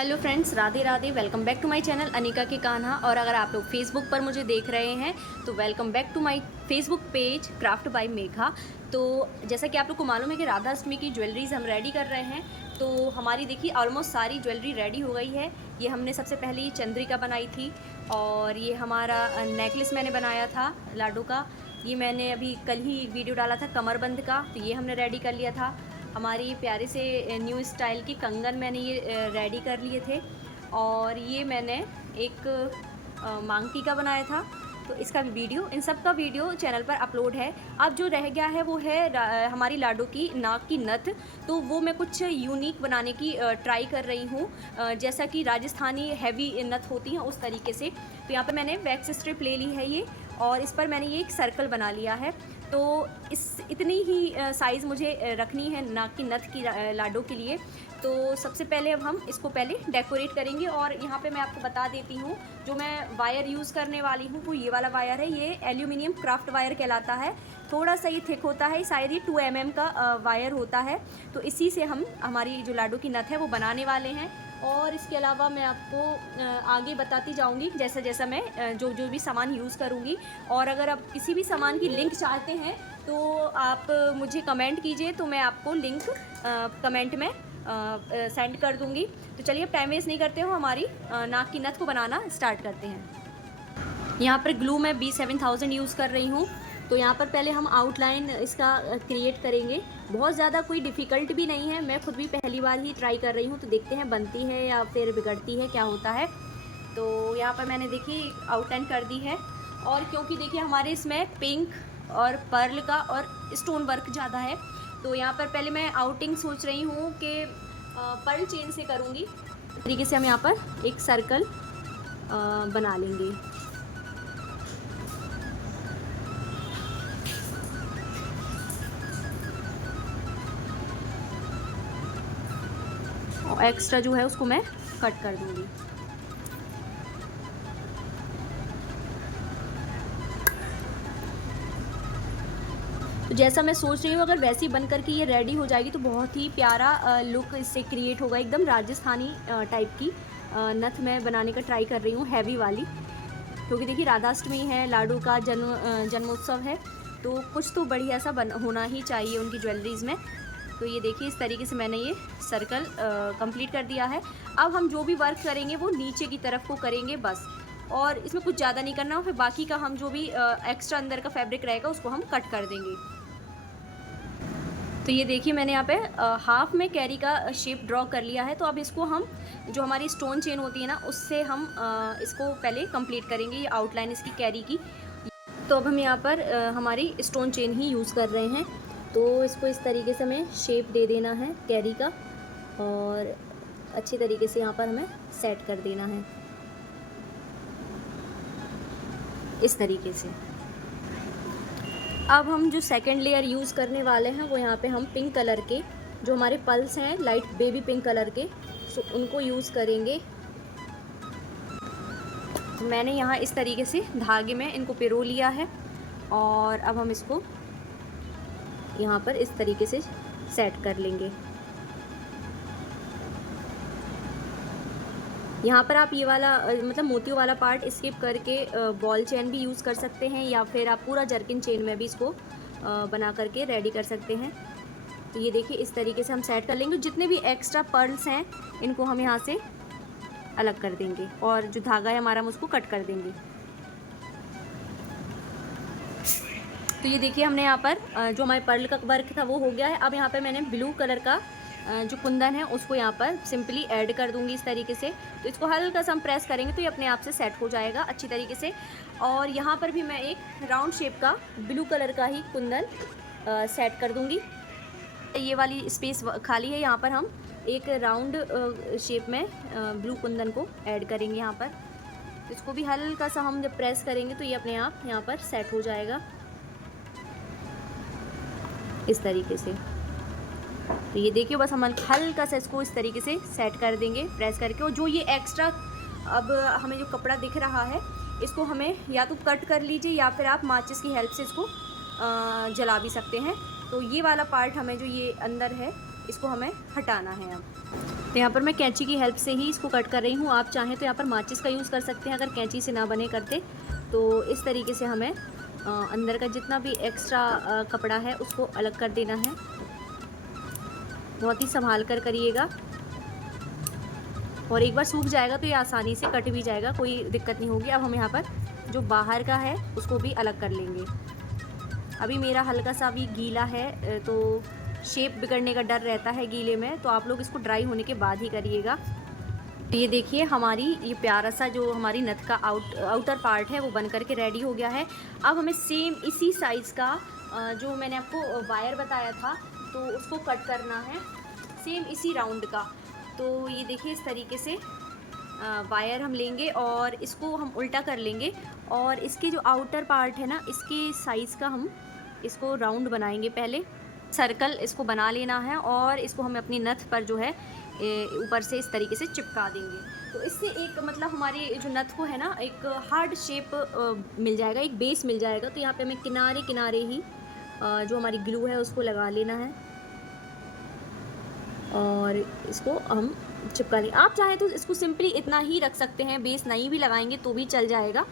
Hello friends, Radhe Radhe. Welcome back to my channel Anika के कान्हा। और अगर आप लोग फेसबुक पर मुझे देख रहे हैं तो welcome back to my Facebook page craft by Megha. तो जैसा कि आप लोग को मालूम है कि राधा अष्टमी की ज्वेलरीज हम रेडी कर रहे हैं। तो हमारी देखिए ऑलमोस्ट सारी ज्वेलरी रेडी हो गई है। ये हमने सबसे पहले ये चंद्रिका बनाई थी, और ये हमारा नेकलेस मैंने बनाया था लाडू का। ये मैंने अभी कल ही वीडियो डाला था कमरबंद का, तो ये हमने रेडी कर लिया था। हमारी प्यारे से न्यू स्टाइल की कंगन मैंने ये रेडी कर लिए थे। और ये मैंने एक मांग टीका बनाया था, तो इसका भी वीडियो, इन सब का वीडियो चैनल पर अपलोड है। अब जो रह गया है वो है हमारी लाडू की नाक की नथ। तो वो मैं कुछ यूनिक बनाने की ट्राई कर रही हूँ, जैसा कि राजस्थानी हैवी नथ होती हैं उस तरीके से। तो यहाँ पर मैंने वैक्स स्ट्रिप ले ली है ये, और इस पर मैंने ये एक सर्कल बना लिया है। तो इस इतनी ही साइज़ मुझे रखनी है नाक की नथ की लाडू के लिए। तो सबसे पहले अब हम इसको पहले डेकोरेट करेंगे। और यहाँ पे मैं आपको बता देती हूँ, जो मैं वायर यूज़ करने वाली हूँ वो ये वाला वायर है। ये एल्यूमिनियम क्राफ्ट वायर कहलाता है। थोड़ा सा ये थिक होता है, शायद ये 2 mm का वायर होता है। तो इसी से हम हमारी जो लाडू की नथ है वो बनाने वाले हैं। और इसके अलावा मैं आपको आगे बताती जाऊंगी जैसा जैसा मैं जो जो भी सामान यूज़ करूंगी। और अगर आप किसी भी सामान की लिंक चाहते हैं तो आप मुझे कमेंट कीजिए, तो मैं आपको लिंक कमेंट में सेंड कर दूंगी। तो चलिए अब टाइम वेस्ट नहीं करते हो, हमारी नाक की नथ को बनाना स्टार्ट करते हैं। यहाँ पर ग्लू मैं B7000 यूज़ कर रही हूँ। तो यहाँ पर पहले हम आउटलाइन इसका क्रिएट करेंगे। बहुत ज़्यादा कोई डिफ़िकल्ट भी नहीं है, मैं खुद भी पहली बार ही ट्राई कर रही हूँ। तो देखते हैं बनती है या फिर बिगड़ती है, क्या होता है। तो यहाँ पर मैंने देखिए आउटलाइन कर दी है। और क्योंकि देखिए हमारे इसमें पिंक और पर्ल का और स्टोन वर्क ज़्यादा है, तो यहाँ पर पहले मैं आउटिंग सोच रही हूँ कि पर्ल चेन से करूँगी। इस तरीके से हम यहाँ पर एक सर्कल बना लेंगे। और एक्स्ट्रा जो है उसको मैं कट कर दूँगी। तो जैसा मैं सोच रही हूँ, अगर वैसी बन करके ये रेडी हो जाएगी तो बहुत ही प्यारा लुक इससे क्रिएट होगा। एकदम राजस्थानी टाइप की नथ मैं बनाने का ट्राई कर रही हूँ, हैवी वाली। क्योंकि देखिए राधाअष्टमी है, लाडू का जन्मोत्सव है, तो कुछ तो बढ़िया सा होना ही चाहिए उनकी ज्वेलरीज़ में। तो ये देखिए इस तरीके से मैंने ये सर्कल कंप्लीट कर दिया है। अब हम जो भी वर्क करेंगे वो नीचे की तरफ को करेंगे बस, और इसमें कुछ ज़्यादा नहीं करना। फिर बाकी का हम जो भी एक्स्ट्रा अंदर का फैब्रिक रहेगा उसको हम कट कर देंगे। तो ये देखिए मैंने यहाँ पे हाफ में कैरी का शेप ड्रॉ कर लिया है। तो अब इसको हम जो हमारी स्टोन चेन होती है ना, उससे हम इसको पहले कंप्लीट करेंगे, ये आउटलाइन इसकी कैरी की। तो अब हम यहाँ पर हमारी स्टोन चेन ही यूज़ कर रहे हैं। तो इसको इस तरीके से हमें शेप दे देना है कैरी का, और अच्छी तरीके से यहाँ पर हमें सेट कर देना है इस तरीके से। अब हम जो सेकंड लेयर यूज़ करने वाले हैं वो यहाँ पे हम पिंक कलर के, जो हमारे पल्स हैं लाइट बेबी पिंक कलर के, सो उनको यूज़ करेंगे। तो मैंने यहाँ इस तरीके से धागे में इनको पिरो लिया है, और अब हम इसको यहाँ पर इस तरीके से सेट कर लेंगे। यहाँ पर आप ये वाला मतलब मोतियों वाला पार्ट स्किप करके बॉल चेन भी यूज़ कर सकते हैं, या फिर आप पूरा जर्किन चेन में भी इसको बना करके रेडी कर सकते हैं। तो ये देखिए इस तरीके से हम सेट कर लेंगे। जितने भी एक्स्ट्रा पर्ल्स हैं इनको हम यहाँ से अलग कर देंगे, और जो धागा है हमारा हम उसको कट कर देंगे। तो ये देखिए हमने यहाँ पर जो हमारे पर्ल का वर्क था वो हो गया है। अब यहाँ पर मैंने ब्लू कलर का जो कुंदन है उसको यहाँ पर सिंपली ऐड कर दूंगी इस तरीके से। तो इसको हल्का सा हम प्रेस करेंगे तो ये अपने आप से सेट हो जाएगा अच्छी तरीके से। और यहाँ पर भी मैं एक राउंड शेप का ब्लू कलर का ही कुंदन सेट कर दूंगी। ये वाली स्पेस खाली है, यहाँ पर हम एक राउंड शेप में ब्लू कुंदन को ऐड करेंगे यहाँ पर। तो इसको भी हल्का सा हम जब प्रेस करेंगे तो ये अपने आप यहाँ पर सेट हो जाएगा इस तरीके से। तो ये देखिए बस हम हल्का सा इसको इस तरीके से सेट कर देंगे प्रेस करके। और जो ये एक्स्ट्रा अब हमें जो कपड़ा दिख रहा है इसको हमें या तो कट कर लीजिए, या फिर आप माचिस की हेल्प से इसको जला भी सकते हैं। तो ये वाला पार्ट हमें जो ये अंदर है इसको हमें हटाना है अब। तो यहाँ पर मैं कैंची की हेल्प से ही इसको कट कर रही हूँ। आप चाहें तो यहाँ पर माचिस का यूज़ कर सकते हैं अगर कैंची से ना बने करते। तो इस तरीके से हमें अंदर का जितना भी एक्स्ट्रा कपड़ा है उसको अलग कर देना है। बहुत ही संभाल कर करिएगा, और एक बार सूख जाएगा तो ये आसानी से कट भी जाएगा, कोई दिक्कत नहीं होगी। अब हम यहाँ पर जो बाहर का है उसको भी अलग कर लेंगे। अभी मेरा हल्का सा भी गीला है तो शेप बिगड़ने का डर रहता है गीले में, तो आप लोग इसको ड्राई होने के बाद ही करिएगा। तो ये देखिए हमारी ये प्यारा सा जो हमारी नथ का आउटर पार्ट है वो बन करके रेडी हो गया है। अब हमें सेम इसी साइज़ का जो मैंने आपको वायर बताया था तो उसको कट करना है, सेम इसी राउंड का। तो ये देखिए इस तरीके से वायर हम लेंगे और इसको हम उल्टा कर लेंगे, और इसके जो आउटर पार्ट है ना इसके साइज़ का हम इसको राउंड बनाएंगे। पहले सर्कल इसको बना लेना है और इसको हम अपनी नथ पर जो है ऊपर से इस तरीके से चिपका देंगे। तो इससे एक मतलब हमारी जो नथ को है ना एक हार्ड शेप मिल जाएगा, एक बेस मिल जाएगा। तो यहाँ पे हमें किनारे किनारे ही जो हमारी ग्लू है उसको लगा लेना है और इसको हम चिपका लें। आप चाहें तो इसको सिंपली इतना ही रख सकते हैं, बेस नहीं भी लगाएंगे तो भी चल जाएगा,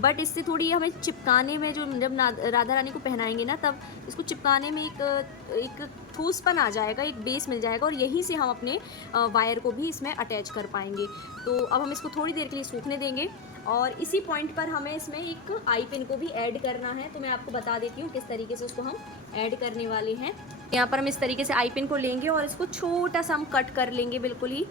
बट इससे थोड़ी हमें चिपकाने में जो जब राधा रानी को पहनाएंगे ना तब इसको चिपकाने में एक ठोसपन आ जाएगा, एक बेस मिल जाएगा, और यहीं से हम अपने वायर को भी इसमें अटैच कर पाएंगे। तो अब हम इसको थोड़ी देर के लिए सूखने देंगे, और इसी पॉइंट पर हमें इसमें एक आई पिन को भी ऐड करना है। तो मैं आपको बता देती हूँ किस तरीके से उसको हम ऐड करने वाले हैं। यहाँ पर हम इस तरीके से आई पिन को लेंगे और इसको छोटा सा हम कट कर लेंगे बिल्कुल ही,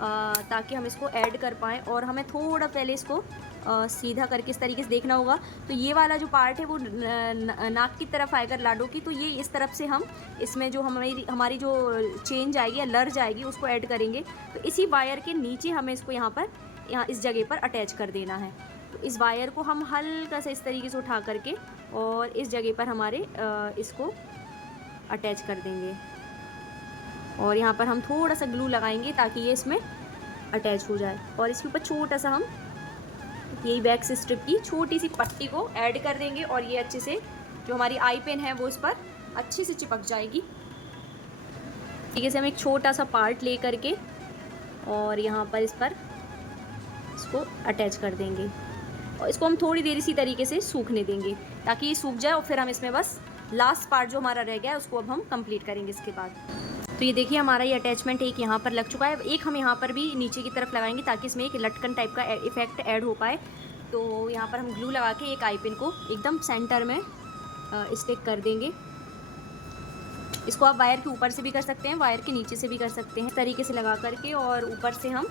ताकि हम इसको ऐड कर पाएँ। और हमें थोड़ा पहले इसको सीधा करके इस तरीके से देखना होगा। तो ये वाला जो पार्ट है वो नाक की तरफ आएगा लाडो की, तो ये इस तरफ से हम इसमें जो हमारी जो चेन जाएगी या लर जाएगी उसको ऐड करेंगे। तो इसी वायर के नीचे हमें इसको यहाँ इस जगह पर अटैच कर देना है। तो इस वायर को हम हल्का सा इस तरीके से उठा करके और इस जगह पर हमारे इसको अटैच कर देंगे, और यहाँ पर हम थोड़ा सा ग्लू लगाएंगे ताकि ये इसमें अटैच हो जाए। और इसके ऊपर छोटा सा हम यही वैक्स स्ट्रिप की छोटी सी पट्टी को ऐड कर देंगे, और ये अच्छे से जो हमारी आई पेन है वो इस पर अच्छे से चिपक जाएगी। ठीक से हम एक छोटा सा पार्ट ले करके और यहाँ पर इसको अटैच कर देंगे, और इसको हम थोड़ी देर इसी तरीके से सूखने देंगे ताकि ये सूख जाए, और फिर हम इसमें बस लास्ट पार्ट जो हमारा रह गया है उसको अब हम कंप्लीट करेंगे इसके बाद। तो ये देखिए हमारा ये अटैचमेंट एक यहाँ पर लग चुका है, एक हम यहाँ पर भी नीचे की तरफ लगाएंगे ताकि इसमें एक लटकन टाइप का इफेक्ट ऐड हो पाए। तो यहाँ पर हम ग्लू लगा के एक आई पिन को एकदम सेंटर में स्टिक कर देंगे। इसको आप वायर के ऊपर से भी कर सकते हैं, वायर के नीचे से भी कर सकते हैं, इस तरीके से लगा करके, और ऊपर से हम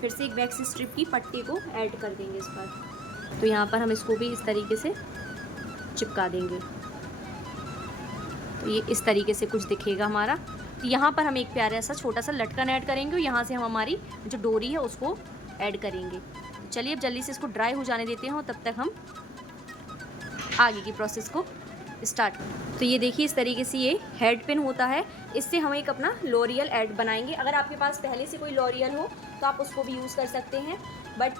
फिर से एक वैक्स स्ट्रिप की पट्टी को ऐड कर देंगे इस पर। तो यहाँ पर हम इसको भी इस तरीके से चिपका देंगे। तो ये इस तरीके से कुछ दिखेगा हमारा। तो यहाँ पर हम एक प्यारा सा छोटा सा लटकन ऐड करेंगे, और यहाँ से हम हमारी जो डोरी है उसको ऐड करेंगे। तो चलिए अब जल्दी से इसको ड्राई हो जाने देते हैं, और तब तक हम आगे की प्रोसेस को स्टार्ट। तो ये देखिए इस तरीके से ये हेड पिन होता है, इससे हम एक अपना लॉरियल ऐड बनाएंगे। अगर आपके पास पहले से कोई लॉरियल हो तो आप उसको भी यूज़ कर सकते हैं, बट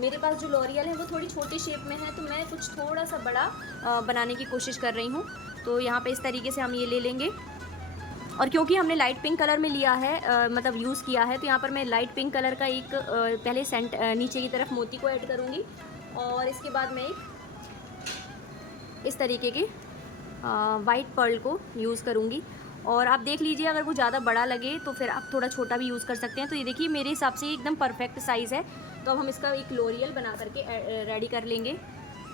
मेरे पास जो लॉरियल है वो थोड़ी छोटी शेप में है, तो मैं कुछ थोड़ा सा बड़ा बनाने की कोशिश कर रही हूँ। तो यहाँ पे इस तरीके से हम ये ले लेंगे, और क्योंकि हमने लाइट पिंक कलर में लिया है मतलब यूज़ किया है, तो यहाँ पर मैं लाइट पिंक कलर का एक पहले नीचे की तरफ मोती को ऐड करूँगी, और इसके बाद मैं एक इस तरीके के वाइट पर्ल को यूज़ करूँगी। और आप देख लीजिए अगर वो ज़्यादा बड़ा लगे तो फिर आप थोड़ा छोटा भी यूज़ कर सकते हैं। तो ये देखिए मेरे हिसाब से एकदम परफेक्ट साइज़ है। तो अब हम इसका एक लॉरियल बना करके रेडी कर लेंगे।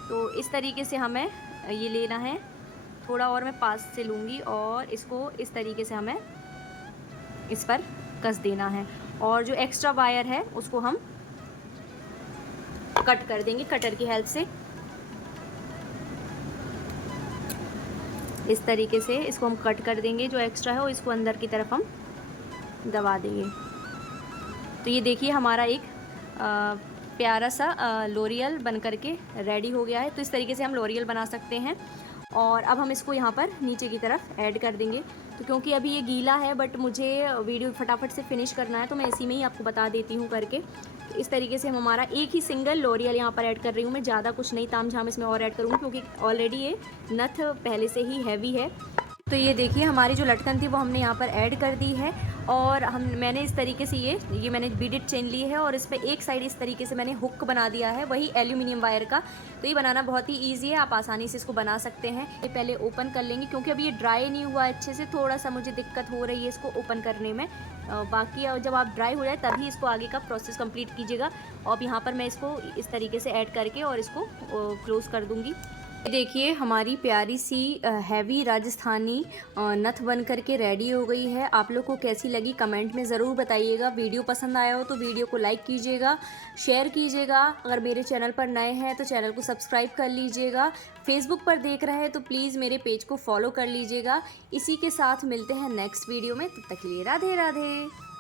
तो इस तरीके से हमें ये लेना है, थोड़ा और मैं पास से लूँगी, और इसको इस तरीके से हमें इस पर कस देना है, और जो एक्स्ट्रा वायर है उसको हम कट कर देंगे कटर की हेल्प से। इस तरीके से इसको हम कट कर देंगे, जो एक्स्ट्रा है वो इसको अंदर की तरफ हम दबा देंगे। तो ये देखिए हमारा एक प्यारा सा लॉरियल बन करके रेडी हो गया है। तो इस तरीके से हम लॉरियल बना सकते हैं। और अब हम इसको यहाँ पर नीचे की तरफ ऐड कर देंगे। तो क्योंकि अभी ये गीला है बट मुझे वीडियो फटाफट से फिनिश करना है, तो मैं इसी में ही आपको बता देती हूँ करके। तो इस तरीके से हम हमारा एक ही सिंगल लॉरियल यहाँ पर ऐड कर रही हूँ मैं, ज़्यादा कुछ नहीं तामझाम इसमें और ऐड करूँगी क्योंकि ऑलरेडी ये नथ पहले से ही हैवी है। तो तो ये देखिए हमारी जो लटकन थी वो हमने यहाँ पर ऐड कर दी है और मैंने इस तरीके से ये मैंने बीडेड चेन ली है और इस पर एक साइड इस तरीके से मैंने हुक बना दिया है, वही एल्यूमिनियम वायर का। तो ये बनाना बहुत ही ईजी है, आप आसानी से इसको बना सकते हैं। ये पहले ओपन कर लेंगे क्योंकि अभी ये ड्राई नहीं हुआ अच्छे से, थोड़ा सा मुझे दिक्कत हो रही है इसको ओपन करने में। बाकी जब आप ड्राई हो जाए तभी इसको आगे का प्रोसेस कंप्लीट कीजिएगा। और यहाँ पर मैं इसको इस तरीके से ऐड करके और इसको क्लोज़ कर दूँगी। देखिए हमारी प्यारी सी हैवी राजस्थानी नथ बन करके रेडी हो गई है। आप लोग को कैसी लगी कमेंट में ज़रूर बताइएगा। वीडियो पसंद आया हो तो वीडियो को लाइक कीजिएगा, शेयर कीजिएगा। अगर मेरे चैनल पर नए हैं तो चैनल को सब्सक्राइब कर लीजिएगा। फेसबुक पर देख रहे हैं तो प्लीज़ मेरे पेज को फॉलो कर लीजिएगा। इसी के साथ मिलते हैं नेक्स्ट वीडियो में, तब तक के लिए राधे राधे।